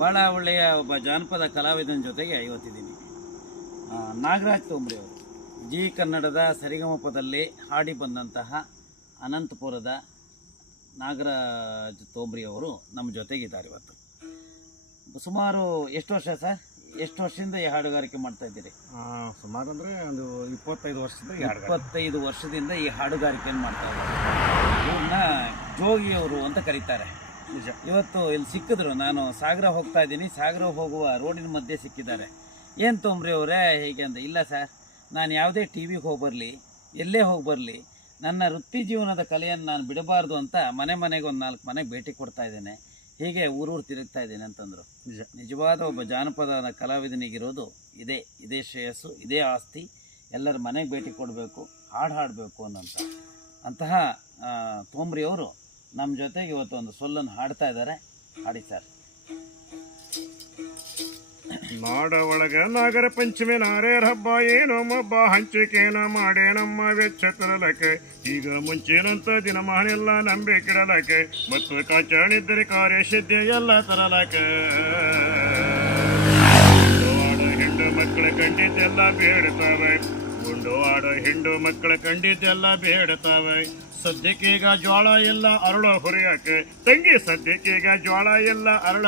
ಭಾಳ ಒಳ್ಳೆಯ ಒಬ್ಬ ಜಾನಪದ ಕಲಾವಿದನ ಜೊತೆಗೆ ಇವತ್ತಿದ್ದೀನಿ. ನಾಗರಾಜ್ ತೋಂಬ್ರಿ ಅವರು. ಜಿ ಕನ್ನಡದ ಸರಿಗಮಪದಲ್ಲಿ ಹಾಡಿ ಬಂದಂತಹ ಅನಂತಪುರದ ನಾಗರಾಜ್ ತೋಬ್ರಿ ಅವರು ನಮ್ಮ ಜೊತೆಗಿದ್ದಾರೆ ಇವತ್ತು. ಸುಮಾರು ಎಷ್ಟು ವರ್ಷ ಸರ್? ಎಷ್ಟು ವರ್ಷದಿಂದ ಈ ಹಾಡುಗಾರಿಕೆ ಮಾಡ್ತಾ ಇದ್ದೀರಿ? ಸುಮಾರು ಅಂದರೆ ಒಂದು ಇಪ್ಪತ್ತೈದು ವರ್ಷದಿಂದ. ಇಪ್ಪತ್ತೈದು ವರ್ಷದಿಂದ ಈ ಹಾಡುಗಾರಿಕೆಯನ್ನು ಮಾಡ್ತಾ ಇದ್ದಾರೆ. ಇವ್ರನ್ನ ಜೋಗಿಯವರು ಅಂತ ಕರೀತಾರೆ. ನಿಜ. ಇವತ್ತು ಇಲ್ಲಿ ಸಿಕ್ಕಿದ್ರು. ನಾನು ಸಾಗರ ಹೋಗ್ತಾ ಇದ್ದೀನಿ. ಸಾಗರ ಹೋಗುವ ರೋಡಿನ ಮಧ್ಯೆ ಸಿಕ್ಕಿದ್ದಾರೆ. ಏನು ತೊಂಬ್ರಿ ಅವರೇ? ಹೇಗೆ ಅಂತ. ಇಲ್ಲ ಸರ್. ನಾನು ಯಾವುದೇ ಟಿ ವಿಗೆ ಹೋಗಿ ಬರಲಿ ಎಲ್ಲೇ ಹೋಗಿ ಬರಲಿ ನನ್ನ ವೃತ್ತಿ ಜೀವನದ ಕಲೆಯನ್ನು ನಾನು ಬಿಡಬಾರ್ದು ಅಂತ ಮನೆ ಮನೆಗೆ ಒಂದು ನಾಲ್ಕು ಮನೆಗೆ ಭೇಟಿ ಕೊಡ್ತಾ ಇದ್ದೇನೆ. ಹೀಗೆ ಊರೂರು ತಿರುಗ್ತಾ ಇದ್ದೀನಿ ಅಂತಂದರು. ನಿಜ. ನಿಜವಾದ ಒಬ್ಬ ಜಾನಪದ ಕಲಾವಿದನಿಗಿರೋದು ಇದೇ. ಇದೇ ಶ್ರೇಯಸ್ಸು ಇದೇ ಆಸ್ತಿ. ಎಲ್ಲರ ಮನೆಗೆ ಭೇಟಿ ಕೊಡಬೇಕು ಹಾಡು ಹಾಡಬೇಕು ಅನ್ನೋಂಥ. ಅಂತಹ ತೋಂಬ್ರಿಯವರು ನಮ್ಮ ಜೊತೆಗೆ ಇವತ್ತು ಒಂದು ಸೊಲ್ಲನ್ನು ಹಾಡ್ತಾ ಇದ್ದಾರೆ. ಹಾಡಿ ಸರ್. ನಾಡ ಒಳಗ ನಾಗರ ಪಂಚಮಿ ನಾರೇರ್ ಹಬ್ಬ, ಏನೋ ಹಂಚಿಕೆನ ಮಾಡೇ ನಮ್ಮ ವೆಚ್ಚ ತರಲಕ್ಕೆ ಈಗ ಮುಂಚಿನಂತ ದಿನಮಾನೆಲ್ಲ ನಂಬಿಕಿಡಲಕ್ಕೆ ಮತ್ತು ಕಾಚಾಣಿದ್ದರೆ ಕಾರ್ಯ ಸಿದ್ಧಿ ಎಲ್ಲ ತರಲಕ್ಕೆ. ಹೆಣ್ಣು ಮಕ್ಕಳ ಕಂಡಿದ್ದೆಲ್ಲ ಬೇಡ್ತಾವೆ ಗುಂಡು ಆಡೋ ಹೆಣ್ಣು ಮಕ್ಕಳ ಕಂಡಿದ್ದೆಲ್ಲ ಬೇಡ್ತಾವೆ. ಸದ್ಯಕ್ಕೀಗ ಜೋಳ ಎಲ್ಲ ಅರಳ ಹುರಿಯಕ್ಕೆ ತಂಗಿ ಸದ್ಯಕ್ಕೀಗ ಜೋಳ ಎಲ್ಲ ಅರಳ